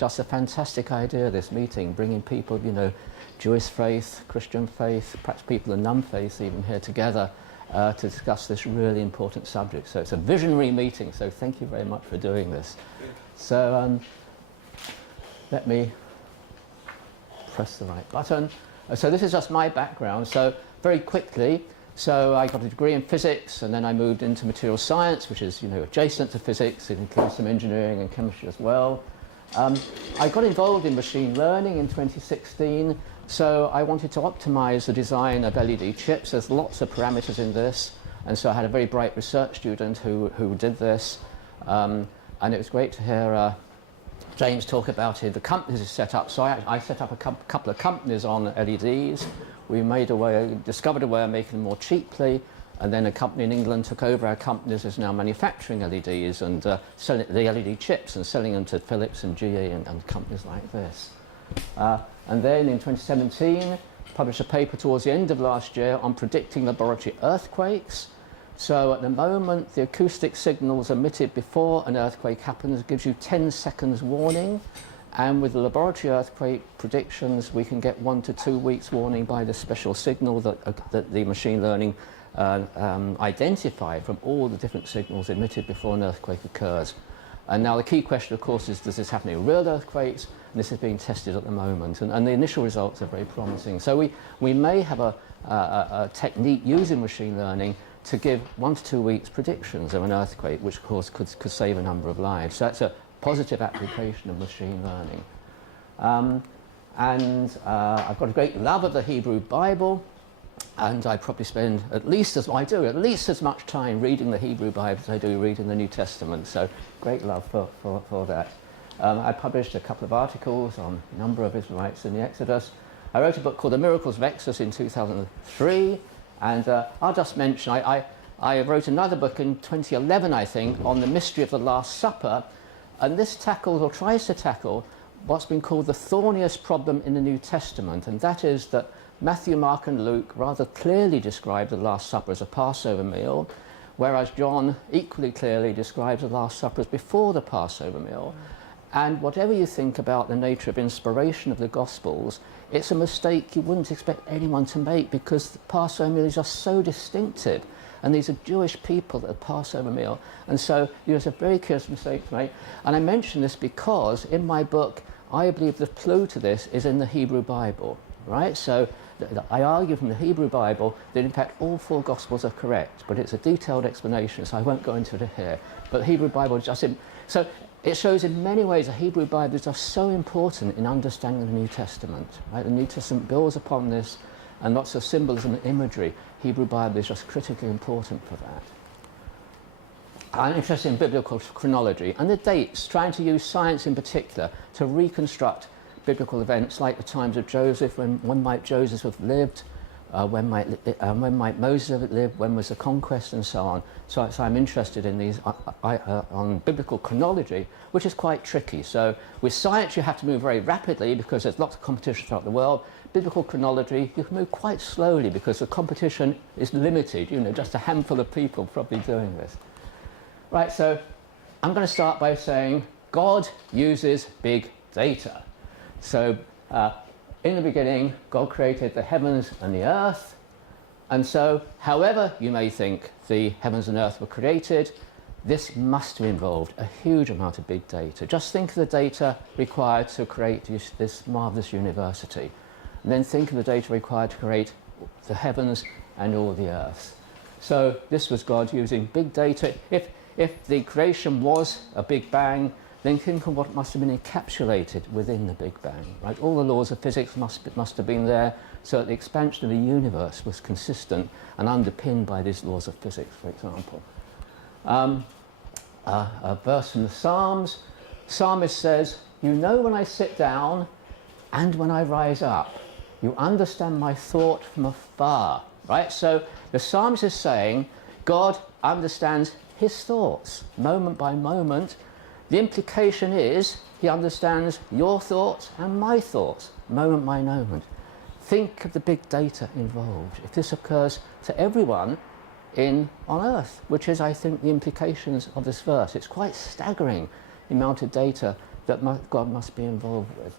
just a fantastic idea, this meeting, bringing people, you know, Jewish faith, Christian faith, perhaps people of non-faith even here together to discuss this really important subject. So it's a visionary meeting, so thank you very much for doing this. So let me press the right button. So this is just my background. So very quickly, so I got a degree in physics, and then I moved into material science, which is, you know, adjacent to physics. It includes some engineering and chemistry as well. I got involved in machine learning in 2016, so I wanted to optimize the design of LED chips. There's lots of parameters in this, and so I had a very bright research student who did this, and it was great to hear James talk about it. The companies he set up. So I set up a couple of companies on LEDs. We discovered a way of making them more cheaply, and then a company in England took over our companies, is now manufacturing LEDs and selling the LED chips and selling them to Philips and GE and companies like this. And then in 2017, published a paper towards the end of last year on predicting laboratory earthquakes. So at the moment, the acoustic signals emitted before an earthquake happens gives you 10 seconds warning. And with the laboratory earthquake predictions, we can get 1 to 2 weeks warning by the special signal that the machine learning identify from all the different signals emitted before an earthquake occurs. And now the key question, of course, is does this happen in real earthquakes? And this is being tested at the moment. And the initial results are very promising. So we may have a technique using machine learning to give 1 to 2 weeks predictions of an earthquake, which of course could save a number of lives. So that's a positive application of machine learning. I've got a great love of the Hebrew Bible, and I probably spend at least as much time reading the Hebrew Bible as I do reading the New Testament. So great love for that. I published a couple of articles on a number of Israelites in the Exodus. I wrote a book called The Miracles of Exodus in 2003, and I'll just mention I wrote another book in 2011, I think, on the mystery of the Last Supper. And this tackles, or tries to tackle, what's been called the thorniest problem in the New Testament, and that is that Matthew, Mark and Luke rather clearly describe the Last Supper as a Passover meal, whereas John equally clearly describes the Last Supper as before the Passover meal. And whatever you think about the nature of inspiration of the Gospels, it's a mistake you wouldn't expect anyone to make, because the Passover meal is just so distinctive. And these are Jewish people at the Passover meal. And so it's a very curious mistake to make. And I mention this because in my book, I believe the clue to this is in the Hebrew Bible, right? So I argue from the Hebrew Bible that in fact all 4 Gospels are correct, but it's a detailed explanation, so I won't go into it here. But the Hebrew Bible is just so it shows in many ways the Hebrew Bible is just so important in understanding the New Testament, right? The New Testament builds upon this, and lots of symbolism and imagery. Hebrew Bible is just critically important for that. I'm interested in biblical chronology and the dates, trying to use science in particular to reconstruct biblical events like the times of Joseph, when might Joseph have lived, when might Moses have lived, when was the conquest, and so on. So I'm interested in these on biblical chronology, which is quite tricky. So with science you have to move very rapidly because there's lots of competition throughout the world. Biblical chronology, you can move quite slowly because the competition is limited, you know, just a handful of people probably doing this. Right, so I'm going to start by saying God uses big data. So in the beginning, God created the heavens and the earth, and so however you may think the heavens and earth were created, this must have involved a huge amount of big data. Just think of the data required to create this marvelous university. And then think of the data required to create the heavens and all the earth. So this was God using big data. If the creation was a Big Bang, then think of what must have been encapsulated within the Big Bang. Right? All the laws of physics must have been there, so that the expansion of the universe was consistent and underpinned by these laws of physics, for example. A verse from the Psalms. Psalmist says, "You know when I sit down and when I rise up. You understand my thought from afar." Right? So the psalmist is saying God understands his thoughts moment by moment. The implication is he understands your thoughts and my thoughts moment by moment. Think of the big data involved. If this occurs to everyone on Earth, which is, I think, the implications of this verse. It's quite staggering, the amount of data that God must be involved with.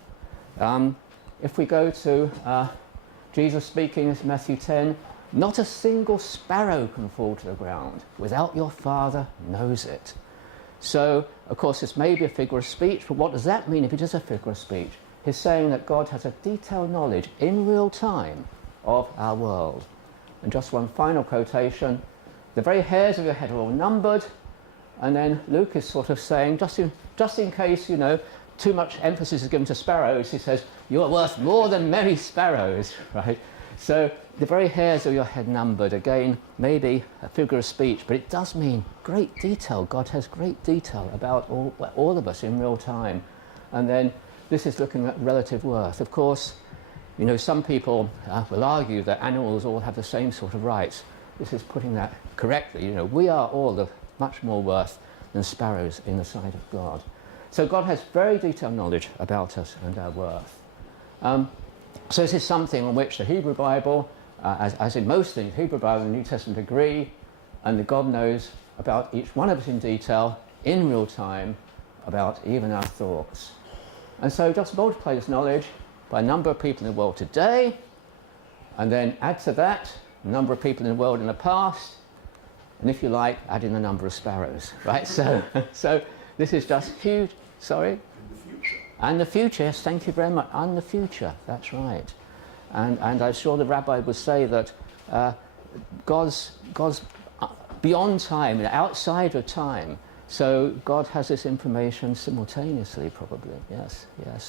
If we go to Jesus speaking in Matthew 10, not a single sparrow can fall to the ground without your Father knows it. So, of course, this may be a figure of speech, but what does that mean if it is a figure of speech? He's saying that God has a detailed knowledge in real time of our world. And just one final quotation, the very hairs of your head are all numbered, and then Luke is sort of saying, just in case, you know, too much emphasis is given to sparrows, he says, you are worth more than many sparrows, right? So the very hairs of your head numbered, again, maybe a figure of speech, but it does mean great detail. God has great detail about all of us in real time. And then this is looking at relative worth. Of course, you know, some people will argue that animals all have the same sort of rights. This is putting that correctly. You know, we are all of much more worth than sparrows in the sight of God. So God has very detailed knowledge about us and our worth. So this is something on which the Hebrew Bible, as in most things, Hebrew Bible and the New Testament agree, and that God knows about each one of us in detail, in real time, about even our thoughts. And so just multiply this knowledge by a number of people in the world today, and then add to that the number of people in the world in the past, and if you like, add in the number of sparrows, right? So this is just huge. Sorry? And the future, yes, thank you very much. And the future, that's right. And I'm sure the rabbi would say that God's beyond time, outside of time. So God has this information simultaneously, probably. Yes, yes.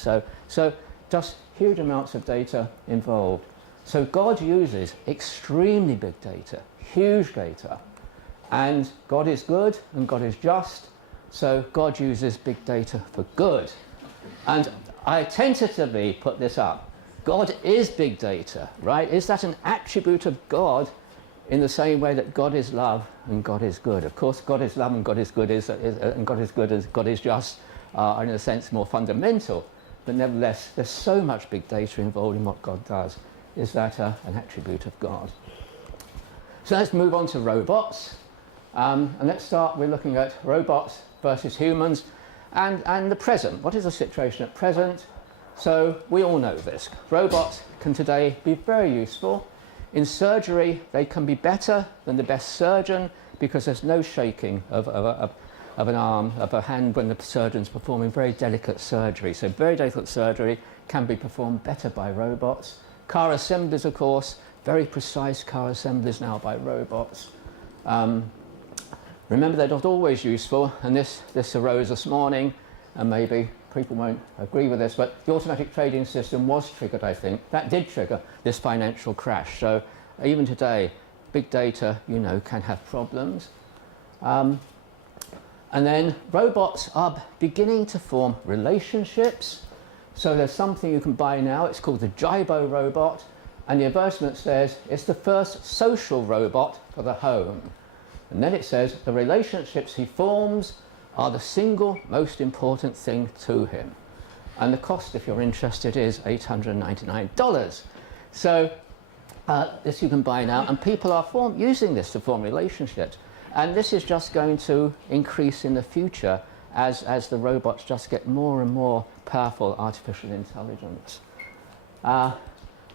So just huge amounts of data involved. So God uses extremely big data, huge data. And God is good and God is just. So God uses big data for good. And I tentatively put this up. God is big data, right? Is that an attribute of God in the same way that God is love and God is good? Of course, God is love and God is good, and God is good and God is just are in a sense more fundamental. But nevertheless, there's so much big data involved in what God does. Is that an attribute of God? So let's move on to robots. And let's start with looking at robots versus humans. And the present. What is the situation at present? So we all know this. Robots can today be very useful. In surgery, they can be better than the best surgeon because there's no shaking of an arm, of a hand when the surgeon's performing very delicate surgery. So very delicate surgery can be performed better by robots. Car assemblies, of course, very precise car assemblies now by robots. Remember, they're not always useful, and this arose this morning, and maybe people won't agree with this, but the automatic trading system was triggered, I think. That did trigger this financial crash. So even today, big data, you know, can have problems. And then robots are beginning to form relationships. So there's something you can buy now. It's called the Jaibo Robot, and the advertisement says it's the first social robot for the home. And then it says the relationships he forms are the single most important thing to him. And the cost, if you're interested, is $899. So this you can buy now, and people are using this to form relationships. And this is just going to increase in the future as the robots just get more and more powerful artificial intelligence.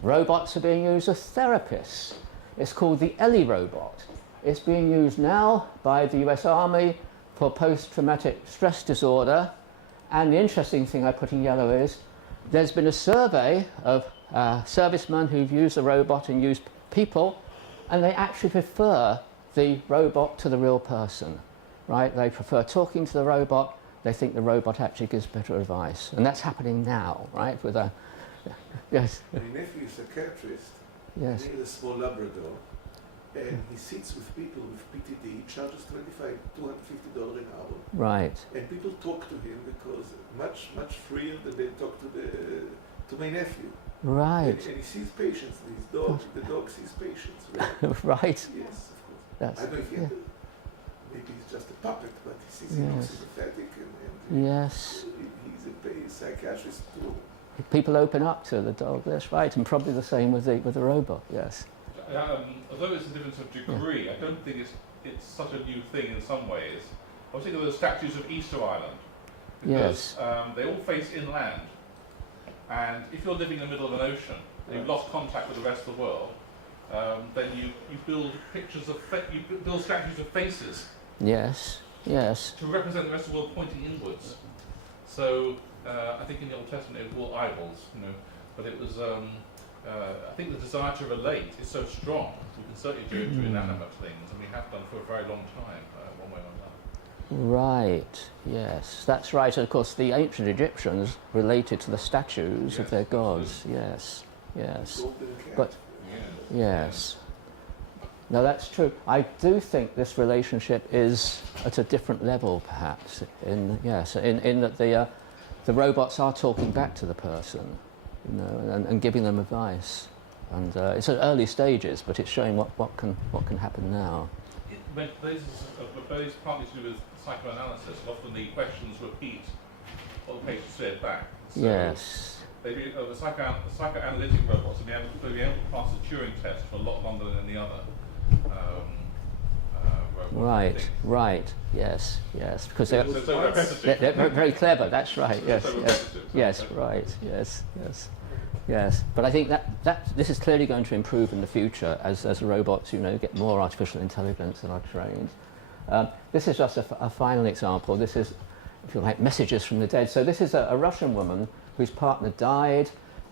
Robots are being used as therapists. It's called the Ellie robot. It's being used now by the US Army for post-traumatic stress disorder. And the interesting thing I put in yellow is there's been a survey of servicemen who've used the robot and used people, and they actually prefer the robot to the real person, right? They prefer talking to the robot. They think the robot actually gives better advice. And that's happening now, right? With a, yes. My nephew is a psychiatrist. Yes. He has a small Labrador. And he sits with people with PTD, charges $250 an hour. Right. And people talk to him because much freer than they talk to my nephew. Right. And he sees patients. The dog sees patients. Right? Right. Yes, of course. I don't know if maybe he's just a puppet, but he sees him sympathetic and yes. He's a psychiatrist too. People open up to the dog. That's right, and probably the same with the robot. Yes. Although it's a difference of degree, I don't think it's such a new thing in some ways. I was thinking of the statues of Easter Island. because they all face inland. And if you're living in the middle of an ocean, and you've lost contact with the rest of the world, then you build build statues of faces. Yes. Yes. To represent the rest of the world pointing inwards. So I think in the Old Testament it was all eyeballs, but it was. I think the desire to relate is so strong. We can certainly do it to inanimate things, and we have done for a very long time, one way or another. Right, yes, that's right. And of course, the ancient Egyptians related to the statues of their gods. Yes, yes. But, yes. No, that's true. I do think this relationship is at a different level, perhaps, in that the robots are talking back to the person, and giving them advice. And it's at early stages, but it's showing what can happen now. This is partly to do with psychoanalysis. Often the questions repeat what the patient said back. So yes. They do, the psychoanalytic robots are able to pass the Turing test for a lot longer than any other robot. Right. Yes. Because they're very clever. That's right. Yes. Yes. But I think that this is clearly going to improve in the future as robots, get more artificial intelligence and are trained. This is just a final example. This is, if you like, messages from the dead. So this is a Russian woman whose partner died,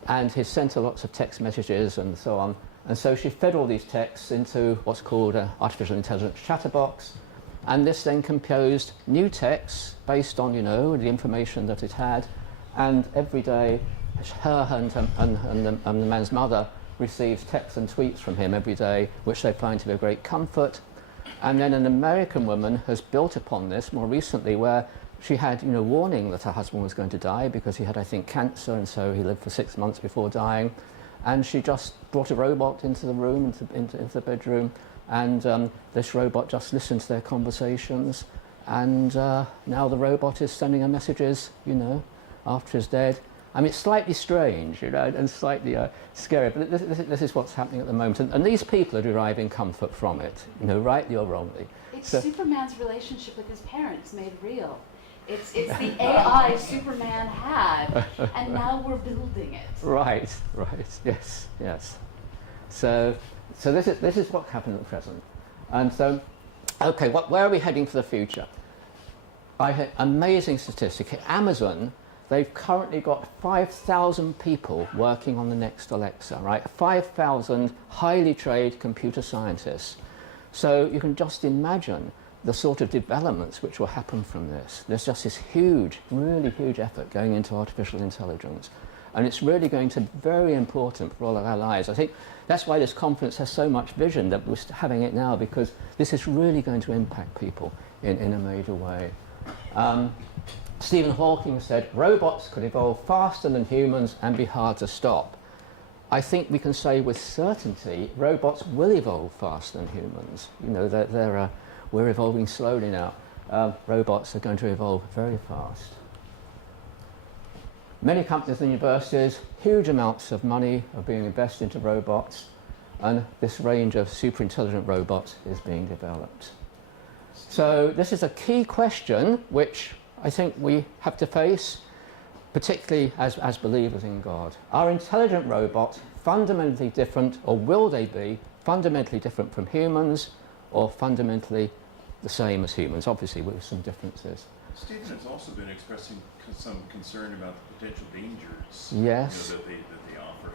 and he sent her lots of text messages and so on. And so she fed all these texts into what's called an artificial intelligence chatterbox, and this then composed new texts based on, the information that it had. And every day, her and the man's mother receives texts and tweets from him every day, which they find to be a great comfort. And then an American woman has built upon this more recently, where she had, warning that her husband was going to die because he had, I think, cancer, and so he lived for 6 months before dying. And she just brought a robot into the room, into the bedroom, and this robot just listened to their conversations. And now the robot is sending her messages, after he's dead. I mean, it's slightly strange, and slightly scary, but this is what's happening at the moment. And these people are deriving comfort from it, rightly or wrongly. It's Superman's relationship with his parents made real. It's the AI Superman had, and now we're building it. Right, yes. So this is what happened at present. And so, okay, where are we heading for the future? I had amazing statistic. At Amazon, they've currently got 5,000 people working on the next Alexa, right? 5,000 highly trained computer scientists. So you can just imagine the sort of developments which will happen from this. There's just this huge, really huge effort going into artificial intelligence. And it's really going to be very important for all of our lives. I think that's why this conference has so much vision, that we're having it now, because this is really going to impact people in a major way. Stephen Hawking said, robots could evolve faster than humans and be hard to stop. I think we can say with certainty robots will evolve faster than humans. We're evolving slowly now. Robots are going to evolve very fast. Many companies and universities, huge amounts of money are being invested into robots, and this range of super intelligent robots is being developed. So this is a key question which I think we have to face, particularly as believers in God. Are intelligent robots fundamentally different, or will they be fundamentally different from humans, or fundamentally the same as humans, obviously with some differences? Stephen has also been expressing some concern about the potential dangers yes. That they offer.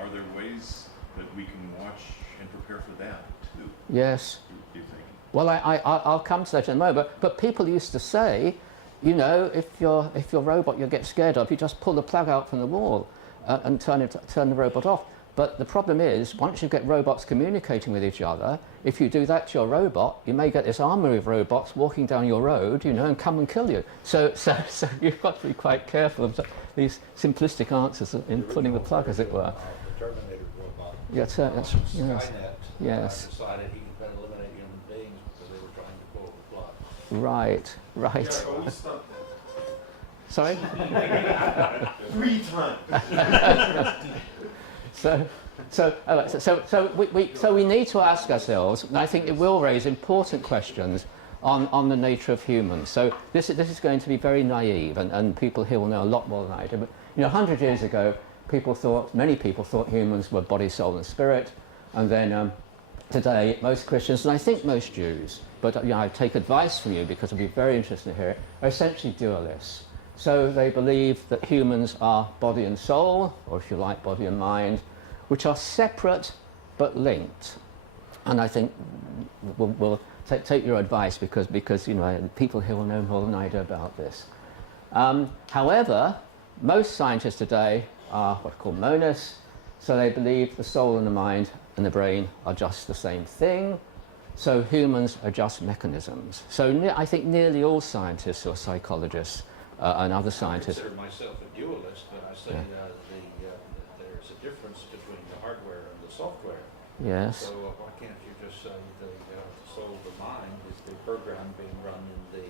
Are there ways that we can watch and prepare for that too? Yes. Do you think? Well, I'll come to that in a moment, but people used to say, if your robot you get scared of, you just pull the plug out from the wall and turn the robot off. But the problem is, once you get robots communicating with each other, if you do that to your robot, you may get this army of robots walking down your road, and come and kill you. So you've got to be quite careful of these simplistic answers in pulling the plug, as it were. The Terminator robot. Yeah, that's yes. Skynet Yes. decided he could eliminate human beings because they were trying to pull the plug. Right. Yeah, we stopped Sorry? that 3 times. So we need to ask ourselves, and I think it will raise important questions. on the nature of humans. So this is going to be very naive, and people here will know a lot more than I do. But 100 years ago, many people thought humans were body, soul, and spirit, and then today most Christians, and I think most Jews, but I take advice from you because I'd be very interested to hear it, are essentially dualists. So they believe that humans are body and soul, or if you like, body and mind, which are separate but linked. And I think we'll take your advice because people here will know more than I do about this. However, most scientists today are what are called monists, so they believe the soul and the mind and the brain are just the same thing. So humans are just mechanisms. So I think nearly all scientists or psychologists and other scientists. I consider myself a dualist, but I say there's a difference between the hardware and the software. Yes. So why can't you just say the soul, the mind, is the program being run in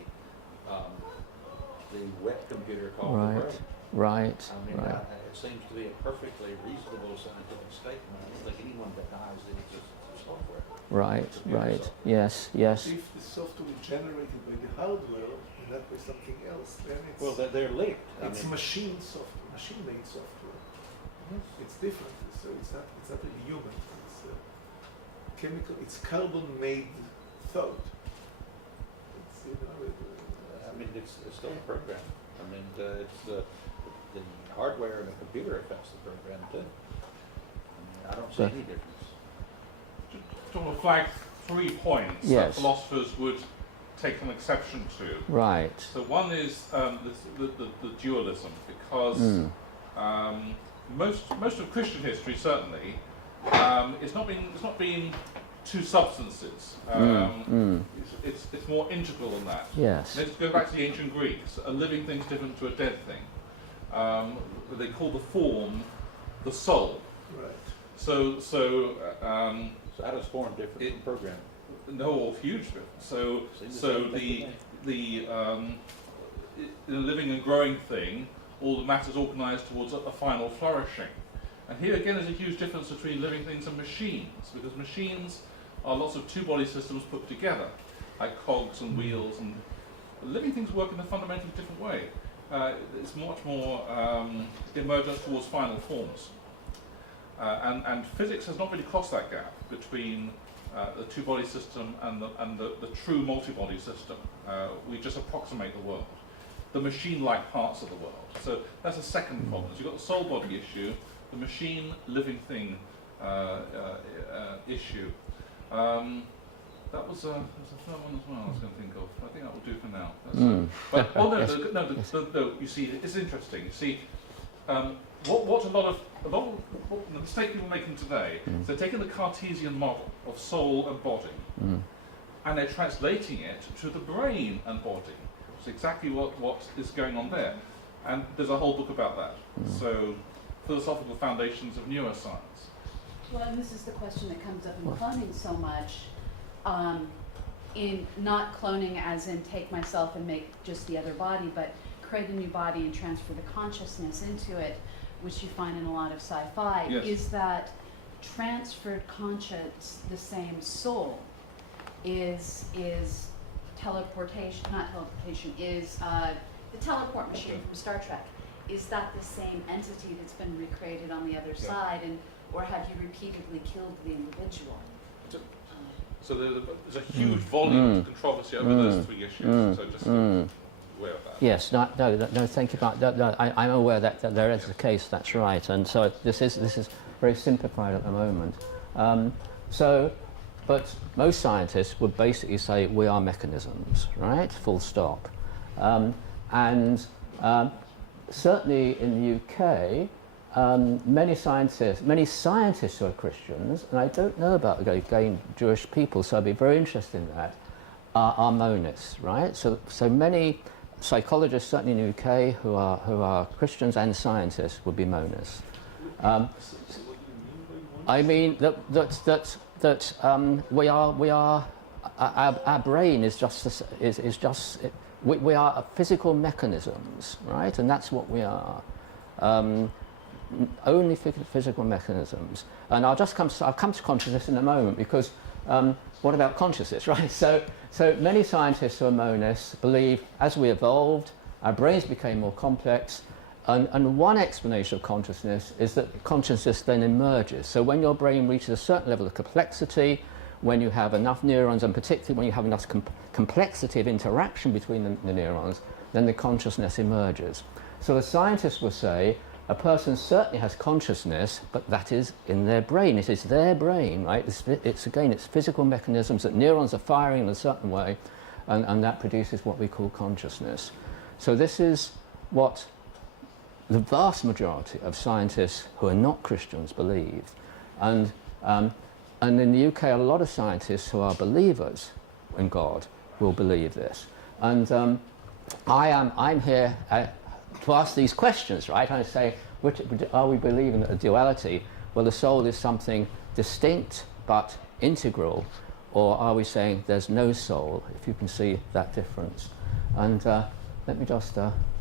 the wet computer called the brain? Right. I mean, it seems to be a perfectly reasonable scientific statement. I don't think anyone denies the existence of software. Right. Yes. If the software is generated by the hardware and not by something else, then it's Well, they're linked. it's machine software, machine-made software. It's different. So it's not really human. It's chemical. It's carbon-made thought. It's I mean, it's still a program. I mean, it's the hardware in the computer affects the program too. I mean, I don't see any difference. To flag 3 points that Yes. philosophers would take an exception to. Right. So one is the dualism, because most of Christian history certainly it's not been two substances. It's more integral than that. Yes. Let's go back to the ancient Greeks. A living thing's different to a dead thing. They call the form the soul. right. So So how does form different from program? no, huge difference. So the living and growing thing, all the matter's organised towards a final flourishing. And here again is a huge difference between living things and machines, because machines are lots of two-body systems put together, like cogs and wheels, and living things work in a fundamentally different way. It's much more emergent towards final forms. And physics has not really crossed that gap between the two-body system and the true multi-body system. We just approximate the world, the machine-like parts of the world. So that's a second problem. So you've got the soul-body issue, the machine-living thing issue. That was there's a third one as well I was going to think of. I think that will do for now. But no, you see, it's interesting. You see, what a lot of the mistake people are making today is they're taking the Cartesian model of soul and body, and they're translating it to the brain and body. It's exactly what is going on there, and there's a whole book about that. So, philosophical foundations of neuroscience. Well, and this is the question that comes up in cloning so much. In not cloning as in take myself and make just the other body, but create a new body and transfer the consciousness into it, which you find in a lot of sci-fi. Yes. Is that transferred conscious the same soul? Is teleportation, not teleportation, is the teleport machine from Star Trek, is that the same entity that's been recreated on the other side, or have you repeatedly killed the individual? So there's a huge volume of controversy over those three issues. So just aware of that. Yes, no, thank you. I'm aware that there is a case, that's right. And so this is very simplified at the moment. But most scientists would basically say we are mechanisms, right? Full stop. Certainly in the UK, many scientists who are Christians, and I don't know about again Jewish people, so I'd be very interested in that, are monists, right? So many psychologists, certainly in the UK, who are Christians and scientists would be monists. I mean that we are our brain is just we are physical mechanisms, right? And that's what we are. Only physical mechanisms. And I'll come to consciousness in a moment, because what about consciousness, right? So many scientists who are monists believe as we evolved, our brains became more complex, and one explanation of consciousness is that consciousness then emerges. So when your brain reaches a certain level of complexity, when you have enough neurons, and particularly when you have enough complexity of interaction between the neurons, then the consciousness emerges. So the scientists will say a person certainly has consciousness, but that is in their brain. It is their brain, right? It's physical mechanisms that neurons are firing in a certain way, and that produces what we call consciousness. So this is what the vast majority of scientists who are not Christians believe. And in the UK, a lot of scientists who are believers in God will believe this. And I'm here to ask these questions, right? I say, are we believing that a duality, well, the soul is something distinct but integral, or are we saying there's no soul, if you can see that difference? And let me just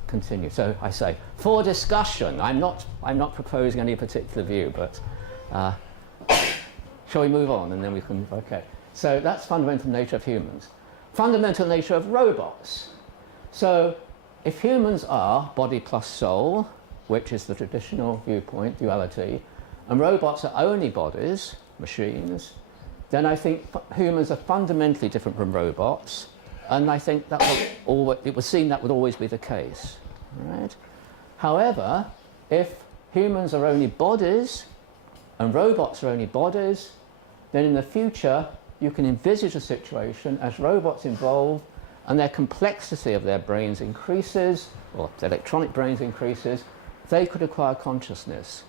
continue. So I say, for discussion, I'm not proposing any particular view, but shall we move on and then we can, okay. So that's fundamental nature of humans. Fundamental nature of robots. So if humans are body plus soul, which is the traditional viewpoint, duality, and robots are only bodies, machines, then I think humans are fundamentally different from robots, and I think that it would seem that would always be the case, right? However, if humans are only bodies and robots are only bodies, then in the future you can envisage a situation as robots evolve and their complexity of their brains increases, or their electronic brains increases, they could acquire consciousness,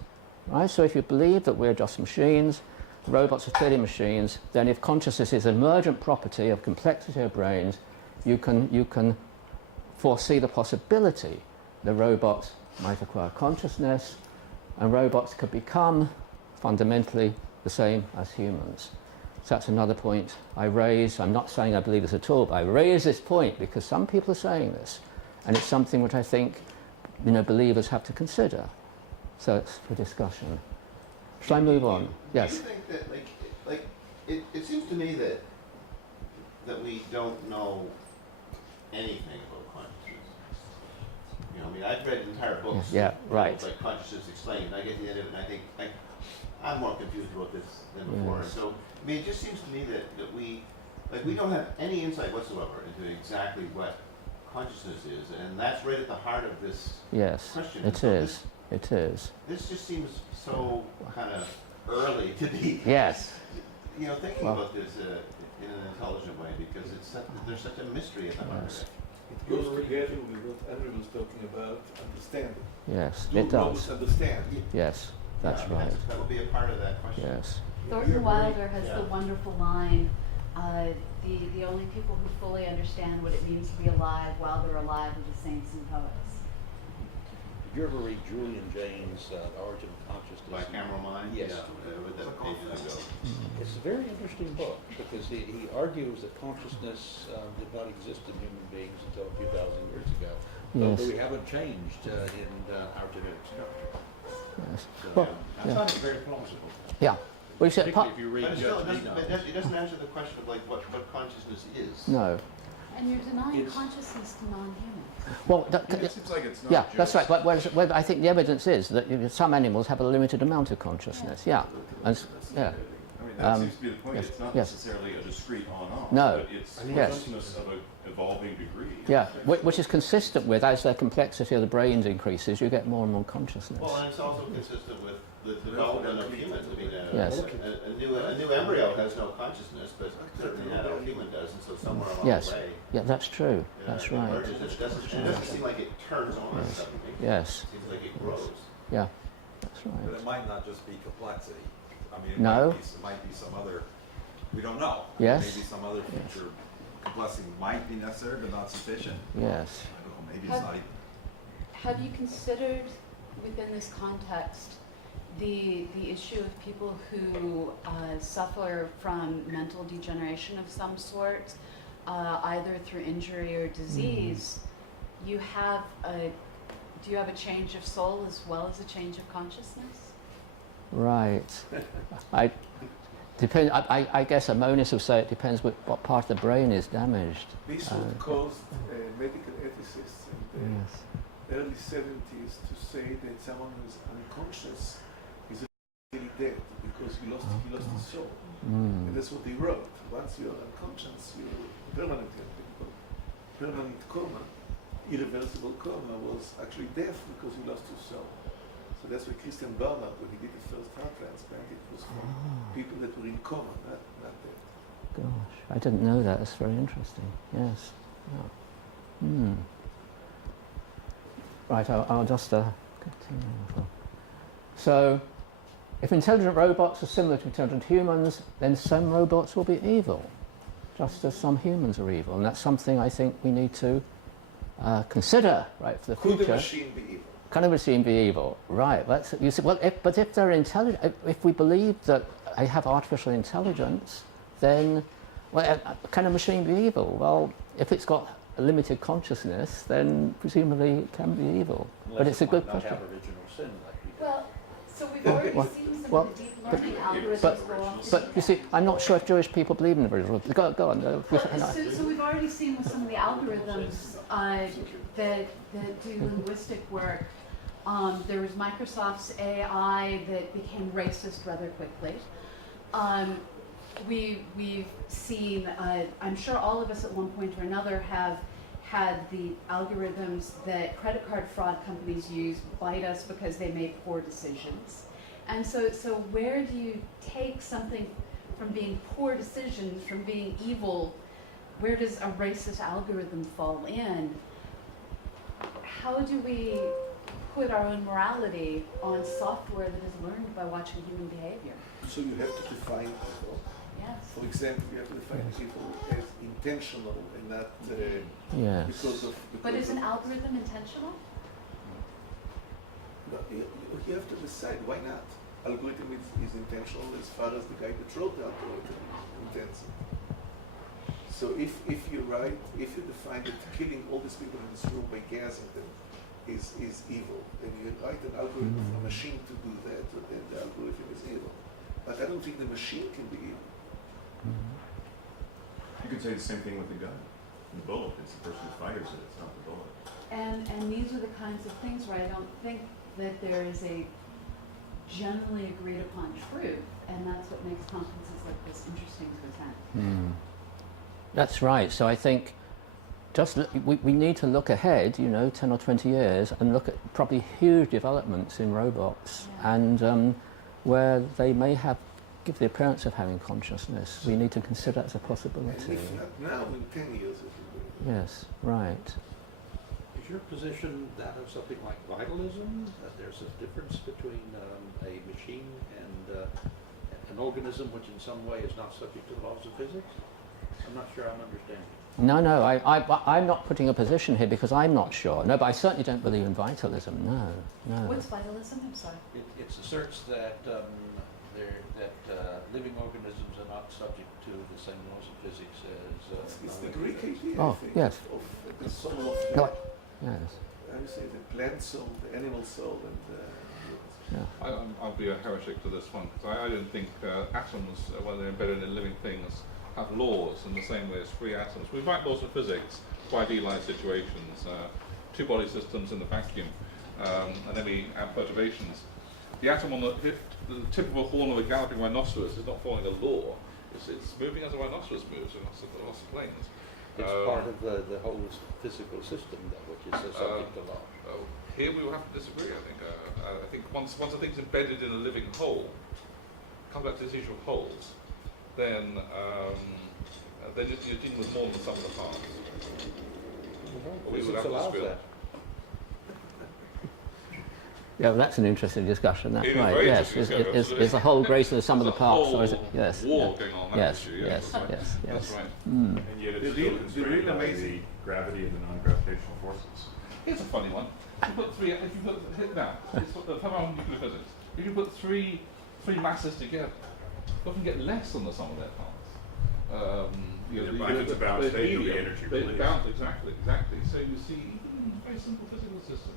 right? So if you believe that we're just machines, robots are clearly machines, then if consciousness is an emergent property of complexity of brains, you can foresee the possibility that robots might acquire consciousness, and robots could become fundamentally the same as humans. So that's another point I raise. I'm not saying I believe this at all, but I raise this point because some people are saying this, and it's something which I think believers have to consider. So it's for discussion. Shall I move on? Yes. Do you think that, it seems to me that we don't know anything about consciousness. I've read entire books. Yeah, right. Like Consciousness Explained. I get to the end of it and I think I'm more confused about this than before. Yes. So, it just seems to me that we don't have any insight whatsoever into exactly what consciousness is, and that's right at the heart of this question. It is. It is. This just seems so kind of early to be thinking about this in an intelligent way, because there's such a mystery at the heart of it. It goes together with what Andrew was talking about, understanding. Yes, Do it robots does. understand? Yes, that's right. That would be a part of that question. Yes. Thornton Wilder has the wonderful line, the only people who fully understand what it means to be alive while they're alive are the saints and poets. Did you ever read Julian Jaynes' The Origin of Consciousness? By Cameron Mine? Yes. Yeah, I read that pages ago. It's a very interesting book because he argues that consciousness did not exist in human beings until a few thousand years ago. Yes. But we haven't changed in our genetic structure. Yes. So, Well, I find it very plausible. Yeah. Well, you said Particularly if you read But Judge it doesn't answer the question of what consciousness is. no. And you're denying It's- consciousness to non-humans. Well, It seems like it's not yeah, just... that's right. But whereas I think the evidence is that some animals have a limited amount of consciousness. Yeah. And yeah. that seems to be the point. yes, It's not yes. necessarily a discrete on-off, No. but it's Yes. consciousness of an evolving degree. Yeah, which is consistent with, as the complexity of the brains increases, you get more and more consciousness. Well, and it's also consistent with the development of humans. Yes. A new embryo has no consciousness, but certainly not a human does, and so somewhere along Yes. the way, Yeah, that's true. That's it right. emerges. It doesn't seem like it turns on suddenly. Yes. It seems like it grows. Yeah, that's But right. it might not just be complexity. I mean, No. it might be some other, we don't know. Yes. Maybe some other feature complexity might be necessary, but not sufficient. Yes. I don't know, maybe it's not. Have you considered, within this context, the issue of people who suffer from mental degeneration of some sort, either through injury or disease? Do you have a change of soul as well as a change of consciousness? Right. I guess a monist would say it depends what part of the brain is damaged. This would cause medical ethicists in the early 70s to say that someone who is unconscious is really dead because he lost his soul. And that's what they wrote. Once you're unconscious, you're permanently unconscious. Permanent coma, irreversible coma, was actually death because you lost your soul. So that's why Christian Barnard, when he did the first heart transplant, it was for people that were in coma, not dead. Gosh, I didn't know that. That's very interesting. Yes. Yeah. Right, I'll just continue. So, if intelligent robots are similar to intelligent humans, then some robots will be evil, just as some humans are evil. And that's something I think we need to consider, right, for the future. Could the machine be evil? Can a machine be evil? Right. You say, well, but if they're intelligent, if we believe that they have artificial intelligence, then, well, can a machine be evil? Well, if it's got a limited consciousness, then presumably it can be evil. Unless but it's a good it might not question. have original sin like we do. Well, so we've already seen some of the deep learning algorithms go off. But you see, I'm not sure if Jewish people believe in the original. Go on. So we've already seen with some of the algorithms that do linguistic work. There was Microsoft's AI that became racist rather quickly. We've seen, I'm sure all of us at one point or another have had the algorithms that credit card fraud companies use bite us because they make poor decisions. And so where do you take something from being poor decisions, from being evil, where does a racist algorithm fall in? How do we put our own morality on software that is learned by watching human behavior? So you have to define evil. Yes. For example, you have to define evil as intentional and not Yes. because of. But is an algorithm intentional? No, you have to decide why not. Algorithm is intentional as far as the guy that wrote the algorithm intends it. So if you define that killing all these people in this room by gassing them is evil, and you write an algorithm for a machine to do that, then the algorithm is evil. But I don't think the machine can be evil. You could say the same thing with the gun. The bullet, it's the person who fires it, it's not the bullet. And these are the kinds of things where I don't think that there is a generally agreed upon truth, and that's what makes conferences like this interesting to attend. That's right. So I think we need to look ahead, 10 or 20 years, and look at probably huge developments in robots, and where they may give the appearance of having consciousness. We need to consider that as a possibility. And if not now, in 10 years it will be. Yes, right. Is your position that of something like vitalism, that there's a difference between a machine and an organism which in some way is not subject to the laws of physics? I'm not sure I'm understanding. No, I'm not putting a position here because I'm not sure. No, but I certainly don't believe in vitalism, no. What's vitalism? I'm sorry. It asserts that living organisms are not subject to the same laws of physics as It's the Greek idea, Oh, I think, yes. of the soul of the, No, yes. how do you say, the plant soul, the animal soul, and Yeah. I'll be a heretic to this one because I don't think atoms, when they're embedded in living things, have laws in the same way as free atoms. We write laws of physics for idealized situations, two-body systems in the vacuum, and then we add perturbations. The atom on the tip of a horn of a galloping rhinoceros is not following a law. It's moving as a rhinoceros moves across the plains. it's part of the whole physical system which is subject to law. Here we will have to disagree, I think. I think once a thing's embedded in a living whole, comes back to this issue of wholes, then you're dealing with more than the sum of the parts. Or we would Physics have to allows dispute. that. Yeah, well, that's an interesting discussion. That's It is right. very Yes, interesting, is the whole greater than the sum of the There's a parts, or is whole it? Yes. war Yeah. going on that Yes. issue. Yes. That's right. Yes. That's Yes. right. And yet it's The still real constrained by the amazing- gravity and the non-gravitational forces. Here's a funny one. If you put now, it's thermodynamic physics. If you put three masses together, you often get less than the sum of their parts. If it's a balanced state, it'll be energy They release. bounce, exactly. So you see, even in very simple physical systems,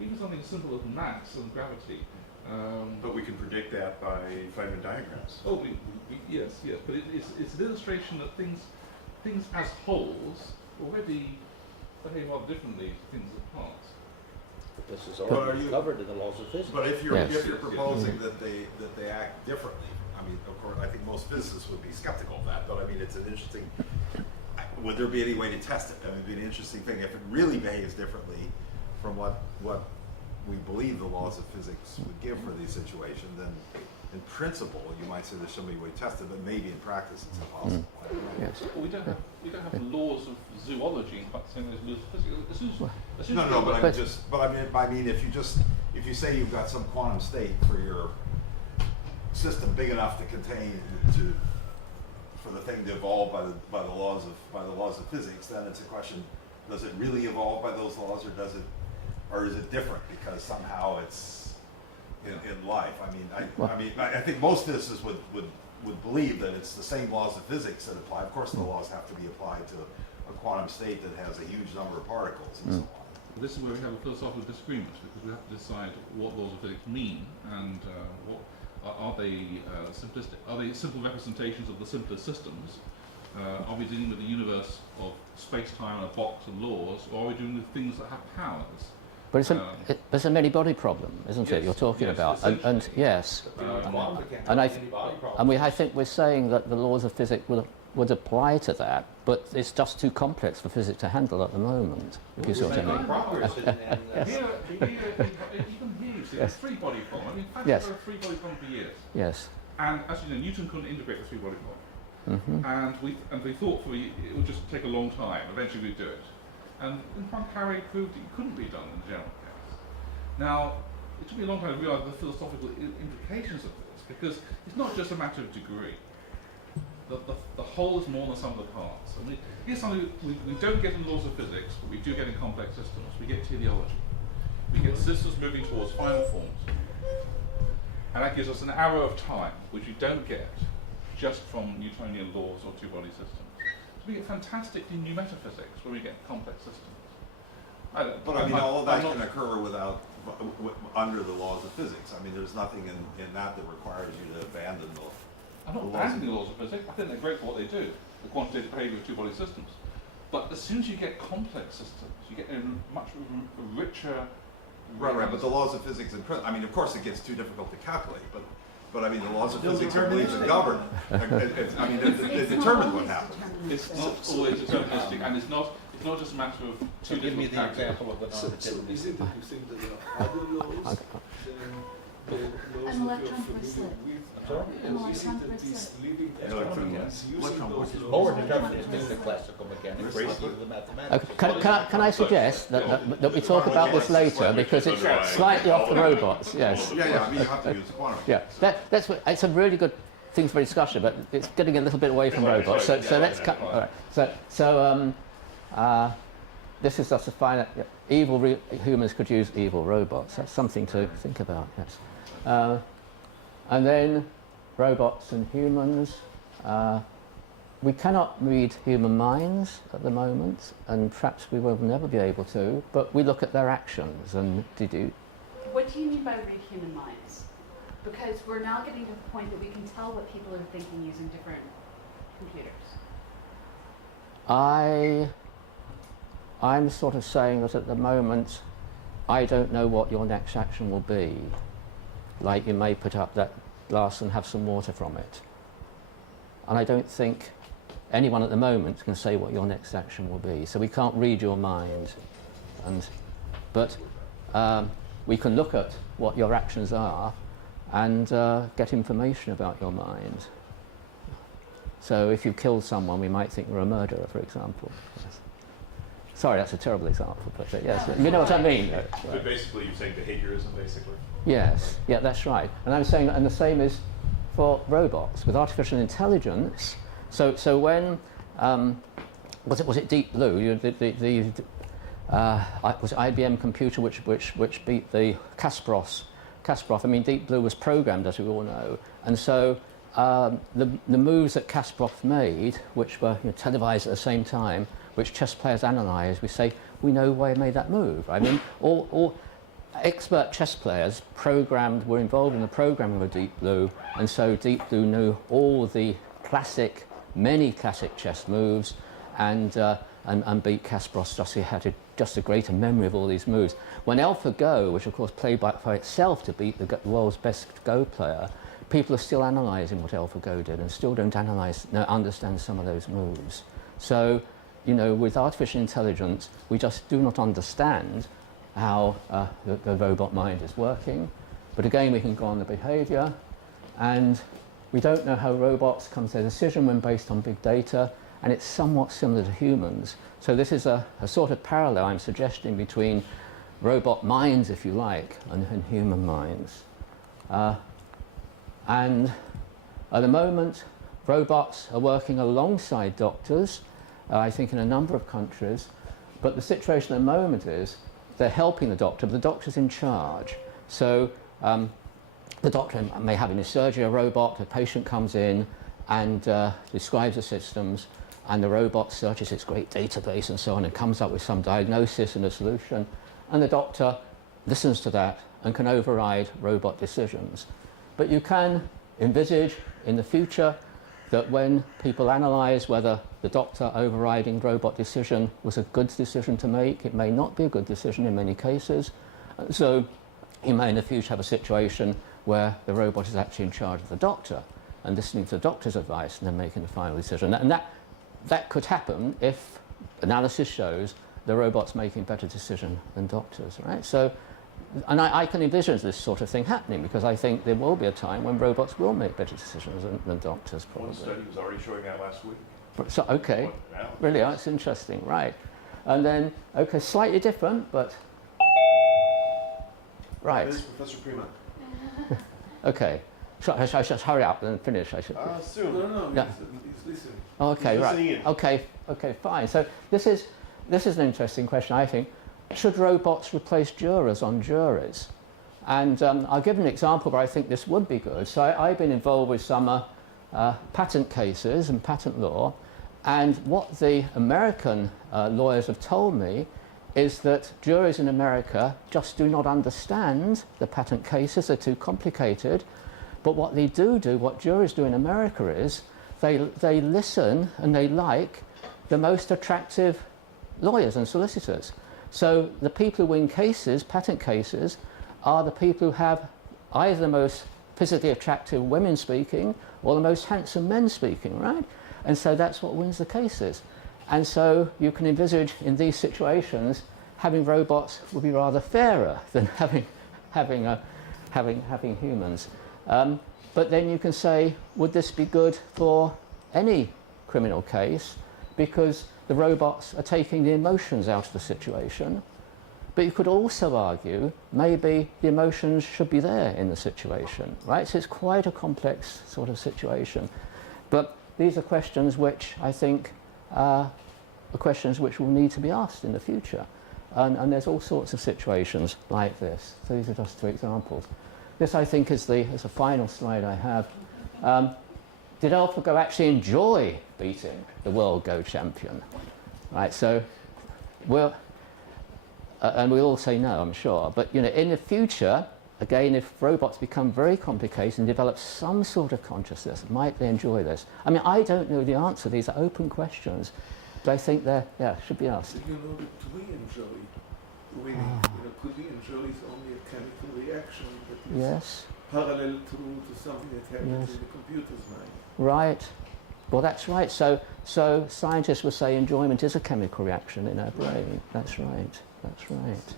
even something as simple as mass and gravity But we can predict that by Feynman diagrams. Oh, yes, but it's an illustration that things as wholes already behave rather differently to things as parts. But this is But are already you- covered in the laws of physics. But if you're Yes. proposing that they act differently, I mean, of course, I think most physicists would be skeptical of that. But I mean, it's an interesting. Would there be any way to test it? I mean, it'd be an interesting thing if it really behaves differently from what we believe the laws of physics would give for these situations. Then, in principle, you might say there's somebody way to test it, but maybe in practice it's impossible. Yes. Well, we don't have laws of zoology in quite the same way as laws of physics. As soon as No, you but go I mean, if you say you've got some quantum state for your system big enough to contain for the thing to evolve by the laws of physics, then it's a question: does it really evolve by those laws, or is it different because somehow it's in life? I think most physicists would believe that it's the same laws of physics that apply. Of course, the laws have to be applied to a quantum state that has a huge number of particles and so on. This is where we have a philosophical disagreement, because we have to decide what laws of physics mean and what are they simplistic? Are they simple representations of the simplest systems? Are we dealing with the universe of space-time and a box of laws, or are we dealing with things that have powers? But it's a many-body problem, isn't it? Yes, You're talking yes, about, and yes, and I think we're saying that the laws of physics would apply to that, but it's just too complex for physics to handle at the moment. If you see what I mean. Progress in Here, even here, you see Yes. a three-body problem. I mean, in fact, Yes. there are a three-body problem for years. Yes. And as you know, Newton couldn't integrate the three-body problem. Mm-hmm. And we thought it would just take a long time. Eventually we'd do it. And in Poincaré proved it couldn't be done in the general case. Now, it took me a long time to realise the philosophical implications of this, because it's not just a matter of degree. The whole is more than the sum of the parts. I mean, here's something we don't get in laws of physics, but we do get in complex systems. We get teleology. We get systems moving towards final forms. And that gives us an arrow of time, which you don't get just from Newtonian laws or two-body systems. So we get fantastically new metaphysics when we get complex systems. But I mean, all of that can occur under the laws of physics. I mean, there's nothing in that requires you to abandon the. I'm not abandoning the laws of physics. I think they're great for what they do, the quantitative behavior of two-body systems. But as soon as you get complex systems, you get a much richer. Right, but the laws of physics I mean, of course, it gets too difficult to calculate, but I mean, the laws of physics are believed to govern. I mean, they determine what happens. It's not always deterministic, and it's not just a matter of So two give me different the factors. example of an So non-deterministic. is it that you think that there are other laws than the laws An that electron you're for a familiar slip. with? Sorry? An Or is it electron that for a these slip. living Electron, atoms using electron, those which is laws? More deterministic than classical mechanics, raising the mathematics. Can I suggest that we talk about this later, because it's slightly off the robots? Yes. Yeah, I mean, you have to use the quantum. Yeah, it's a really good thing for discussion, but it's getting a little bit away from robots. So let's cut. All right. This is just a final. Evil humans could use evil robots. That's something to think about. Yes. And then robots and humans. We cannot read human minds at the moment, and perhaps we will never be able to. But we look at their actions, and What do you mean by read human minds? Because we're now getting to the point that we can tell what people are thinking using different computers. I'm sort of saying that at the moment, I don't know what your next action will be. Like, you may put up that glass and have some water from it. And I don't think anyone at the moment can say what your next action will be. So we can't read your mind. But we can look at what your actions are and get information about your mind. So if you killed someone, we might think you're a murderer, for example. Yes. Sorry, that's a terrible example, but yes, you know what I mean. But basically, you're saying behaviorism, basically. Yes, yeah, that's right. And I'm saying, and the same is for robots with artificial intelligence. So when was it Deep Blue? Was it IBM computer which beat the Kasparov? I mean, Deep Blue was programmed, as we all know, and so the moves that Kasparov made, which were televised at the same time, which chess players analysed, we say we know why he made that move. I mean, all expert chess players were involved in the programming of Deep Blue, and so Deep Blue knew all the many classic chess moves, and beat Kasparov just he had just a greater memory of all these moves. When AlphaGo, which of course played by itself to beat the world's best Go player, people are still analysing what AlphaGo did and still don't understand some of those moves. So, you know, with artificial intelligence, we just do not understand how the robot mind is working. But again, we can go on the behaviour, and we don't know how robots come to their decision when based on big data, and it's somewhat similar to humans. So this is a sort of parallel I'm suggesting between robot minds, if you like, and human minds. And at the moment, robots are working alongside doctors, I think in a number of countries, but the situation at the moment is they're helping the doctor, but the doctor's in charge. So the doctor may have in his surgery a robot, the patient comes in and describes the systems, and the robot searches its great database and so on and comes up with some diagnosis and a solution, and the doctor listens to that and can override robot decisions. But you can envisage in the future that when people analyse whether the doctor overriding robot decision was a good decision to make, it may not be a good decision in many cases. So you may in the future have a situation where the robot is actually in charge of the doctor and listening to the doctor's advice and then making the final decision. And that could happen if analysis shows the robot's making better decision than doctors, right? So, and I can envision this sort of thing happening because I think there will be a time when robots will make better decisions than doctors probably. One study was already showing that last week. So, okay, really, that's interesting, right. And then, okay, slightly different, but, right. This is Professor Prima. Okay, I should hurry up and finish, I should. Soon. No, Yeah. he's listening. Okay, He's right. listening in. Okay, fine. So this is an interesting question, I think. Should robots replace jurors on juries? And I'll give an example where I think this would be good. So I've been involved with some patent cases and patent law, and what the American lawyers have told me is that juries in America just do not understand the patent cases, they're too complicated. But what they do, what juries do in America is, they listen and they like the most attractive lawyers and solicitors. So the people who win cases, patent cases, are the people who have either the most physically attractive women speaking or the most handsome men speaking, right? And so that's what wins the cases. And so you can envisage in these situations having robots would be rather fairer than having humans. But then you can say, would this be good for any criminal case? Because the robots are taking the emotions out of the situation. But you could also argue maybe the emotions should be there in the situation, right? So it's quite a complex sort of situation. But these are questions which I think are questions which will need to be asked in the future. And there's all sorts of situations like this. So these are just two examples. This, I think, is a final slide I have. Did AlphaGo actually enjoy beating the world Go champion? Right, so and we all say no, I'm sure. But you know, in the future, again, if robots become very complicated and develop some sort of consciousness, might they enjoy this? I mean, I don't know the answer. These are open questions, but I think they should be asked. You know, do we enjoy winning? You know, could we enjoy is only a chemical reaction that is Yes. parallel to something that happens in the computer's mind? Right. Well, that's right. So scientists would say enjoyment is a chemical reaction in our brain. That's right. That's right.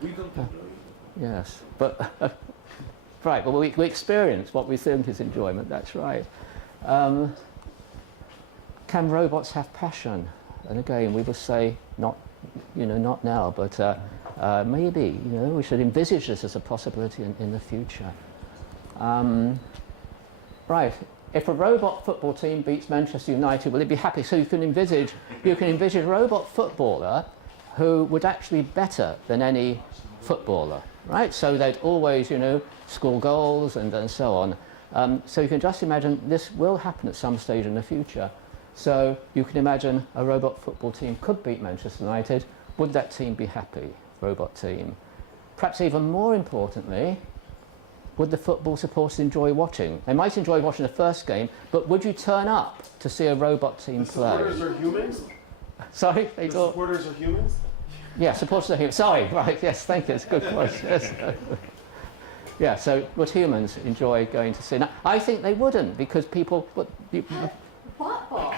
We don't enjoy it. Yes. But right. Well, we experience what we think is enjoyment. That's right. Can robots have passion? And again, we would say not now, but maybe. You know, we should envisage this as a possibility in the future. Right. If a robot football team beats Manchester United, will it be happy? So you can envisage a robot footballer who would actually be better than any footballer, right? So they'd always, score goals and so on. So you can just imagine this will happen at some stage in the future. So you can imagine a robot football team could beat Manchester United. Would that team be happy, robot team? perhaps even more importantly, would the football supporters enjoy watching? They might enjoy watching the first game, but would you turn up to see a robot team The play? supporters are humans? Sorry? They The thought, supporters are humans? yeah, supporters are humans. Sorry, right, yes, thank you, it's a good point. Yes. Yeah, so would humans enjoy going to see? Now, I think they wouldn't, because people... Botball.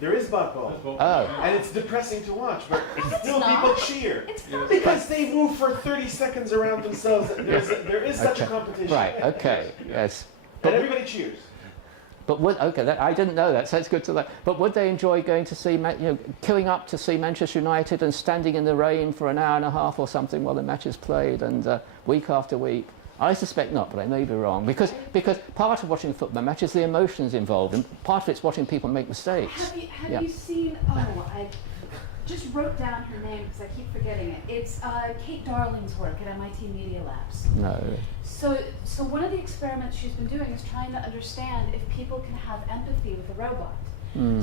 There is buttball. Oh. And it's depressing to watch, but still not. people cheer. It's fun. Because they move for 30 seconds around themselves. There is such a competition. Right, okay, yes. And everybody cheers. But would, okay, I didn't know that, so it's good to know. But would they enjoy going to see, queuing up to see Manchester United and standing in the rain for an hour and a half or something while the match is played, and week after week? I suspect not, but I may be wrong. Because part of watching a football match is the emotions involved, and part of it's watching people make mistakes. Have you seen, I just wrote down her name because I keep forgetting it. It's Kate Darling's work at MIT Media Labs. No. So one of the experiments she's been doing is trying to understand if people can have empathy with a robot.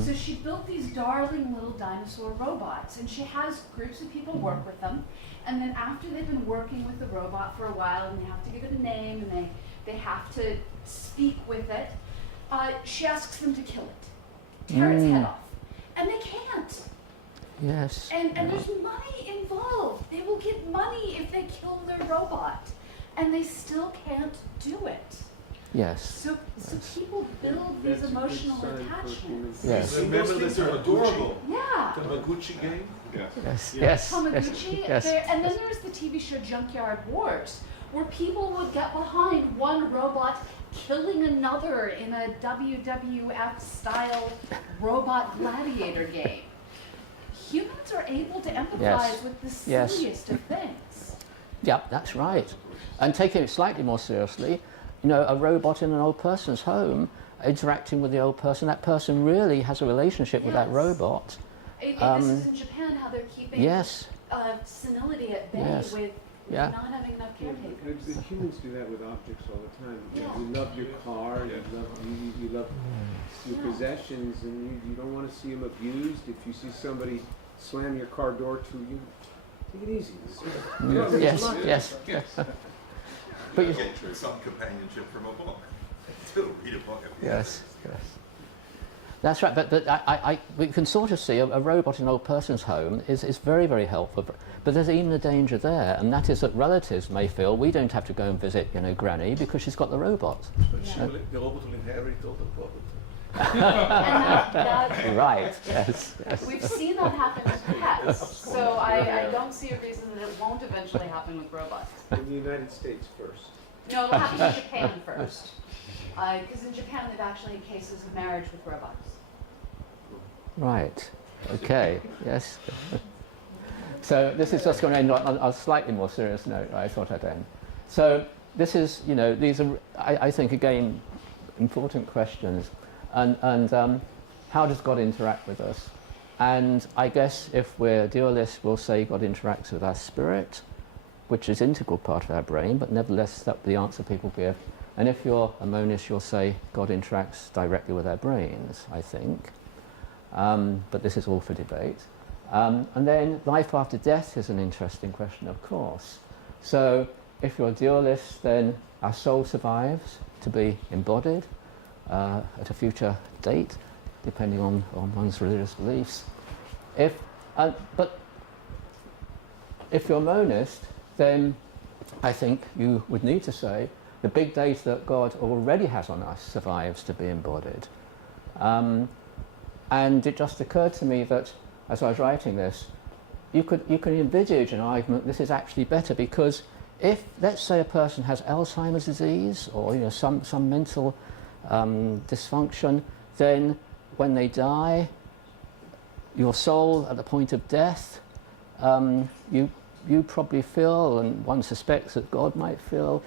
So she built these darling little dinosaur robots, and she has groups of people work with them, and then after they've been working with the robot for a while, and they have to give it a name, and they have to speak with it, she asks them to kill it, tear its head off, and they can't. Yes. And there's money involved. They will get money if they kill their robot, and they still can't do it. Yes. So people build these emotional attachments. Yes. Remember Those things the are adorable. Yeah. Tamagotchi game? Yeah. Yes. Yeah. Yes. Tamagotchi. Yes. And then there's the TV show Junkyard Wars, where people would get behind one robot killing another in a WWF-style robot gladiator game. Humans are able to empathize with the Yes. silliest of things. Yeah, that's right. And taking it slightly more seriously, a robot in an old person's home interacting with the old person, that person really has a relationship with that Yes. robot. This is in Japan, how they're keeping Yes. senility at bay Yes. with Yeah. not having enough caretakers. The humans do that with objects all the time. Yeah. You love your car, you love your possessions, and you don't want to see them abused. If you see somebody slam your car door to you, take it easy. Yes. But you, Get some companionship from a book. To read a book. yes. That's right, but we can sort of see a robot in an old person's home is very, very helpful. But there's even a danger there, and that is that relatives may feel we don't have to go and visit, Granny, because she's got the robot. The robot will inherit all the property. And Right, yes. we've seen that happen with pets, so I don't see a reason that it won't eventually happen with robots. In the United States first. No, it'll happen in Japan first. Because in Japan they've actually had cases of marriage with robots. Right, okay, yes. So this is just going to end on a slightly more serious note, I thought I'd end. So this is, these are, I think, again, important questions. And how does God interact with us? And I guess if we're dualists, we'll say God interacts with our spirit, which is an integral part of our brain, but nevertheless that's the answer people give. And if you're a monist, you'll say God interacts directly with our brains, I think. But this is all for debate. And then life after death is an interesting question, of course. So if you're a dualist, then our soul survives to be embodied at a future date, depending on one's religious beliefs. But if you're a monist, then I think you would need to say the big data that God already has on us survives to be embodied. And it just occurred to me that as I was writing this, you could envisage an argument this is actually better, because if, let's say, a person has Alzheimer's disease or some mental dysfunction, then when they die, your soul at the point of death, you probably feel, and one suspects that God might feel,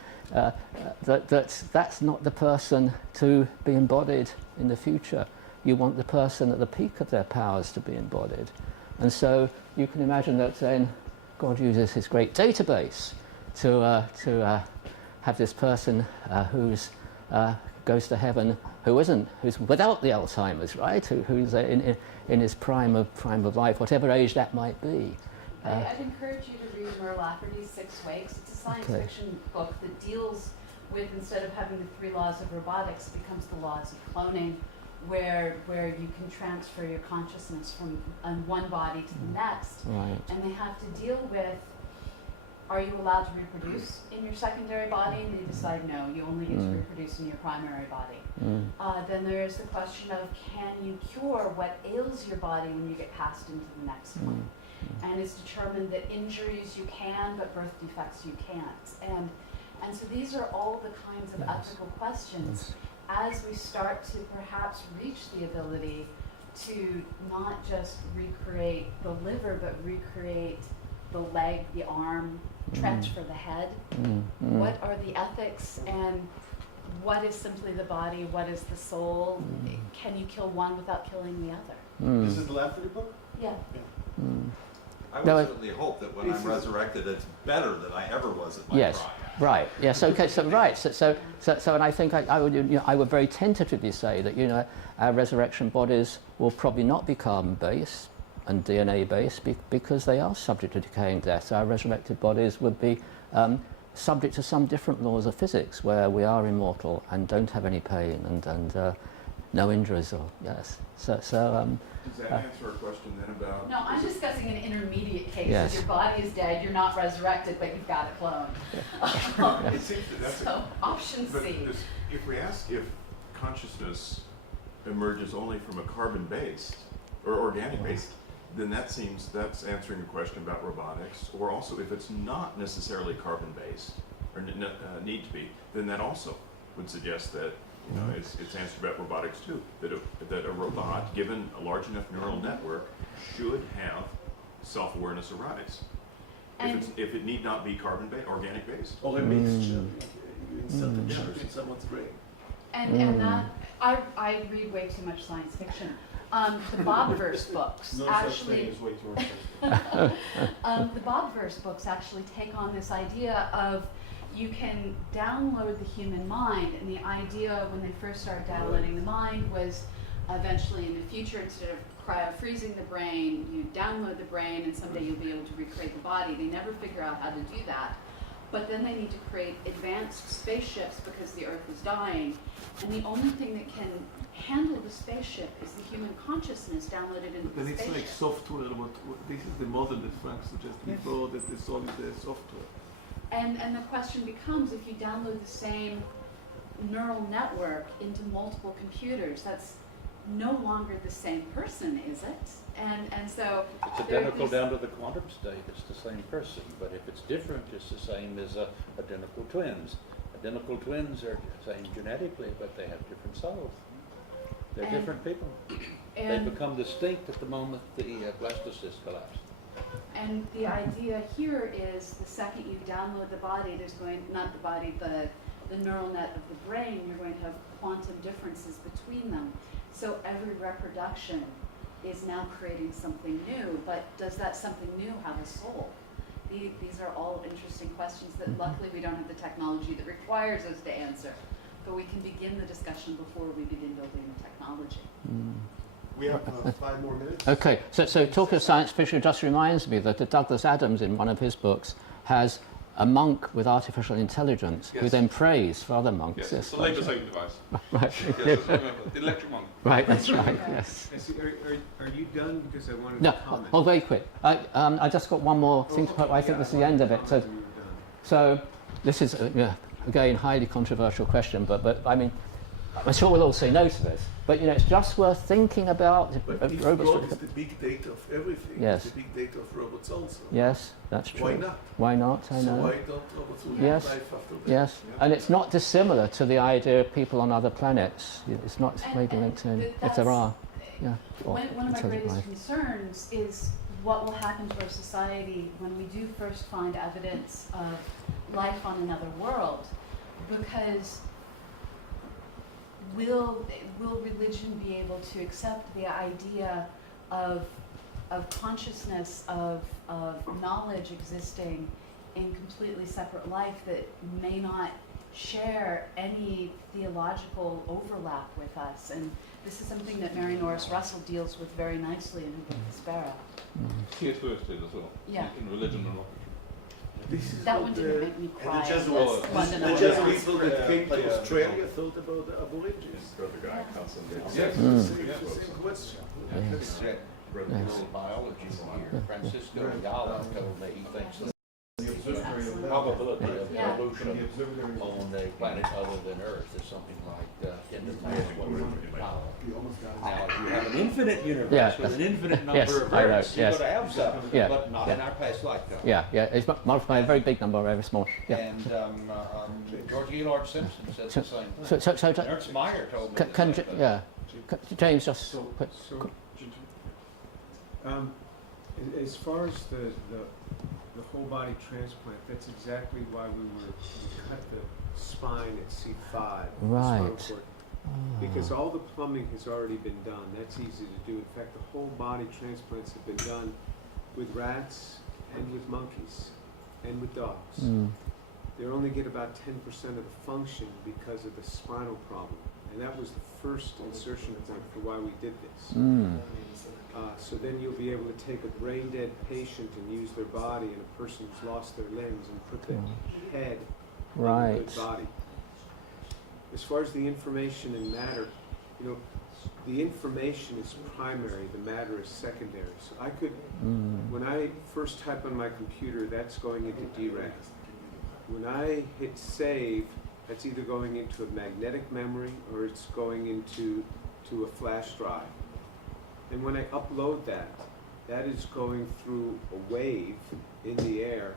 that's not the person to be embodied in the future. You want the person at the peak of their powers to be embodied. And so you can imagine that then God uses his great database to have this person who's goes to heaven, who's without the Alzheimer's, right? Who's in his prime of life, whatever age that might be. I'd encourage you to read Merle Lafferty's 6 Wakes. It's a science Okay. fiction book that deals with, instead of having the 3 laws of robotics, it becomes the laws of cloning, where you can transfer your consciousness from one body to the next. Right. And they have to deal with, are you allowed to reproduce in your secondary body? And they decide no, you only get to reproduce in your primary body. Then there is the question of, can you cure what ails your body when you get passed into the next one? And it's determined that injuries you can, but birth defects you can't. And so these are all the kinds of ethical questions as we start to perhaps reach the ability to not just recreate the liver, but recreate the leg, the arm, transfer the head. What are the ethics, and what is simply the body? What is the soul? Can you kill one without killing the other? This is the Lafferty book? Yeah. I would No, certainly hope that when I'm resurrected, it's better than I ever was at my Yes. prime. Right. Yes. Okay. So right. So and I think I would I would very tentatively say that our resurrection bodies will probably not be carbon based and DNA based because they are subject to decaying death. Our resurrected bodies would be subject to some different laws of physics where we are immortal and don't have any pain and no injuries or yes. Does that answer a question then about? No, I'm discussing an intermediate case. Yes. If your body is dead, you're not resurrected, but you've got a clone. It seems that that's So option but C. if we ask if consciousness emerges only from a carbon-based or organic-based, then that's answering a question about robotics. Or also, if it's not necessarily carbon-based or need to be, then that also would suggest that it's answered about robotics too. That a robot, given a large enough neural network, should have self-awareness arise. If it need not be carbon-based, organic-based. Or a mixture. You insert a chip in someone's brain. And that, I read way too much science fiction. The Bobverse books No actually, such thing as way too much. the Bobverse books actually take on this idea of, you can download the human mind, and the idea when they first started downloading the mind was eventually in the future, instead of cryo-freezing the brain, you download the brain and someday you'll be able to recreate the body. They never figure out how to do that. But then they need to create advanced spaceships because the Earth is dying, and the only thing that can handle the spaceship is the human consciousness downloaded into Then the it's spaceship. like software. This is the model that Frank suggested before, that the soul is the software. And the question becomes, if you download the same neural network into multiple computers, that's no longer the same person, is it? And so It's there are identical these- down to the quantum state. It's the same person. But if it's different, it's the same as identical twins. Identical twins are the same genetically, but they have different souls. They're And- different people. They and become distinct at the moment the blastocyst collapsed. And the idea here is, the second you download the body, there's going, not the body, the neural net of the brain, you're going to have quantum differences between them. So every reproduction is now creating something new, but does that something new have a soul? These are all interesting questions that luckily we don't have the technology that requires us to answer, but we can begin the discussion before we begin building the technology. We have 5 more minutes. Okay, so talking of science fiction just reminds me that Douglas Adams, in one of his books, has a monk with artificial intelligence who Yes. then prays for other monks. Yes, it's a right. labour saving device. Right, Yes, I remember. The electric monk. right, that's right, yes. Are you done? Because I wanted No, to comment. very quick. I just got one more thing to put. I think this is the end of it. So this is, again, highly controversial question, but I mean, I'm sure we'll all say no to this. But it's just worth thinking about. But if robots. God is the big data of everything, Yes. it's the big data of robots also. Yes, that's true. Why not? Why not? I So know. why don't robots will Yes. have life after death? Yes, and it's not dissimilar to the idea of people on other planets. It's not maybe linked in, if there are. Yeah. or One of my intelligent greatest life. concerns is what will happen to our society when we do first find evidence of life on another world, because will religion be able to accept the idea of consciousness, of knowledge existing in completely separate life that may not share any theological overlap with us. And this is something that Mary Norris Russell deals with very nicely in her book, The Sparrow. C.S. Lewis did as well. Yeah. In Religion and Literature. This is That what one didn't make me cry. and the as Jesuits, London the Underground. Jesuits that came play to a- Australia thought about the Aborigines. Brother Guy Carson did. Yes. It's the same question. Check neurobiology here. Francisco Ayala told me he thinks that the probability of Yeah. evolution on a planet other than Earth is something like 10 to the minus 100 power. Now, if you have an infinite universe Yeah, with an infinite number yes, of I know, Earths, you're yes. going to have some, Yeah, but not in our past lifetime. Yeah, it's multiplied a very big number, very small. Yeah. And George Gaylord Simpson said the same So, thing. so, And Ernst Mayr told me the can same thing. yeah, James just So, put, so as far as the whole body transplant, that's exactly why we cut the spine at C5. the Right. spinal cord, because all the plumbing has already been done. That's easy to do. In fact, the whole body transplants have been done with rats and with monkeys and with dogs. They only get about 10% of the function because of the spinal problem. And that was the first insertion point for why we did this. So then you'll be able to take a brain-dead patient and use their body and a person who's lost their limbs and put the head on the right. good body. As far as the information and matter, you know, the information is primary, the matter is secondary. So I could, when I first type on my computer, that's going into DRAM. When I hit save, that's either going into a magnetic memory or it's going into a flash drive. And when I upload that, that is going through a wave in the air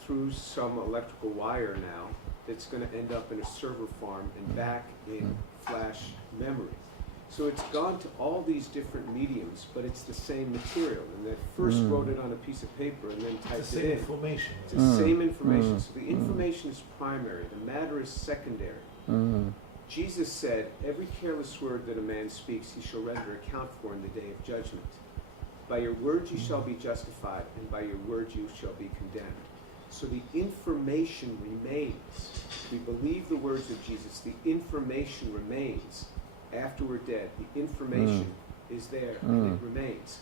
through some electrical wire now that's going to end up in a server farm and back in flash memory. So it's gone to all these different mediums, but it's the same material. And they first wrote it on a piece of paper and then It's the typed same it in. information. It's the same information. So the information is primary, the matter is secondary. Jesus said, every careless word that a man speaks, he shall render account for in the day of judgment. By your words you shall be justified, and by your words you shall be condemned. So the information remains. We believe the words of Jesus. The information remains after we're dead. The information is there, and it remains.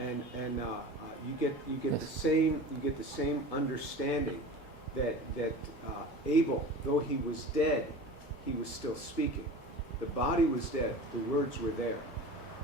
And you get the same understanding that Abel, though he was dead, he was still speaking. The body was dead, the words were there.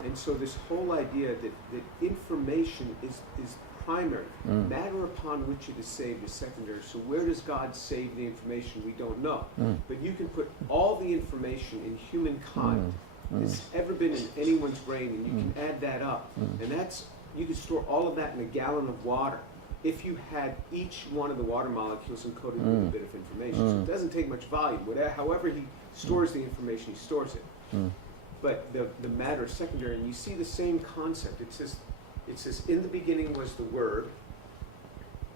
And so this whole idea that information is primary, matter upon which it is saved is secondary. So where does God save the information? We don't know. But you can put all the information in humankind that's ever been in anyone's brain, and you can add that up. And that's, you can store all of that in a gallon of water if you had each one of the water molecules encoded with a bit of information. So it doesn't take much volume. However he stores the information, he stores it. But the matter is secondary, and you see the same concept. It says, in the beginning was the Word,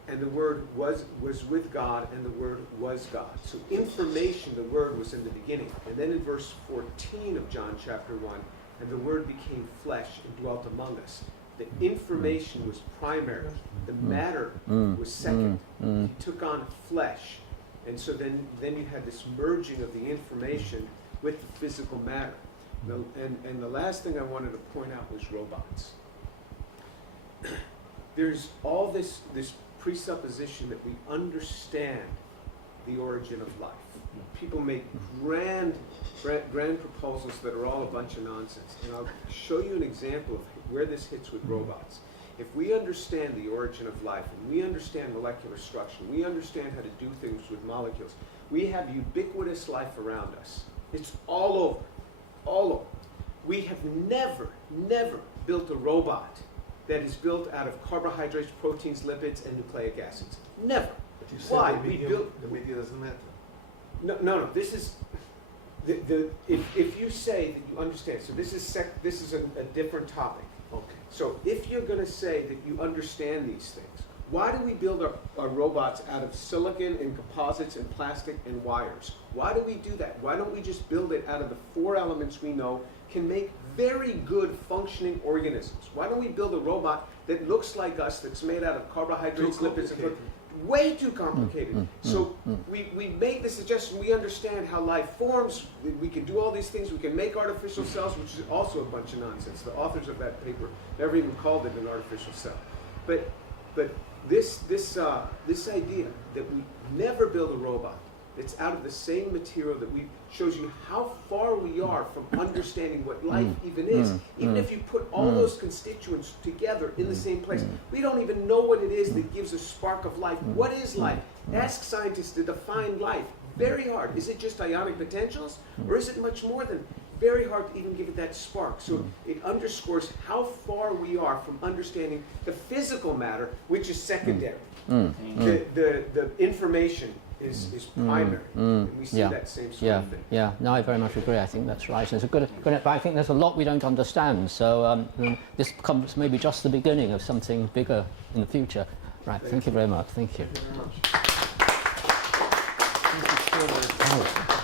and the Word was with God, and the Word was God. So information, the Word was in the beginning. And then in verse 14 of John chapter 1, and the Word became flesh and dwelt among us. The information was primary. The matter was second. He took on flesh. And so then you had this merging of the information with the physical matter. And the last thing I wanted to point out was robots. There's all this presupposition that we understand the origin of life. People make grand proposals that are all a bunch of nonsense. And I'll show you an example of where this hits with robots. If we understand the origin of life, and we understand molecular structure, we understand how to do things with molecules, we have ubiquitous life around us. It's all over, all over. We have never built a robot that is built out of carbohydrates, proteins, lipids, and nucleic acids. Never. But you said Why? the media doesn't matter. No. This is if you say that you understand. So this is a different topic. Okay. So if you're going to say that you understand these things, why do we build our robots out of silicon and composites and plastic and wires? Why do we do that? Why don't we just build it out of the 4 elements we know can make very good functioning organisms? Why don't we build a robot that looks like us, that's made out of carbohydrates, lipids, and proteins? way too complicated. So we make the suggestion, we understand how life forms, we can do all these things, we can make artificial cells, which is also a bunch of nonsense. The authors of that paper never even called it an artificial cell. But this idea that we never build a robot that's out of the same material that shows you how far we are from understanding what life even is. Even if you put all those constituents together in the same place, we don't even know what it is that gives a spark of life. What is life? Ask scientists to define life. Very hard. Is it just ionic potentials? Or is it much more than? Very hard to even give it that spark. So it underscores how far we are from understanding the physical matter, which is secondary. The information is primary. And we see that same sort of thing. Yeah, no, I very much agree. I think that's right. It's a good, but I think there's a lot we don't understand. So this becomes maybe just the beginning of something bigger in the future. Right, thank you very much. Thank you. Thank you very much. Oh.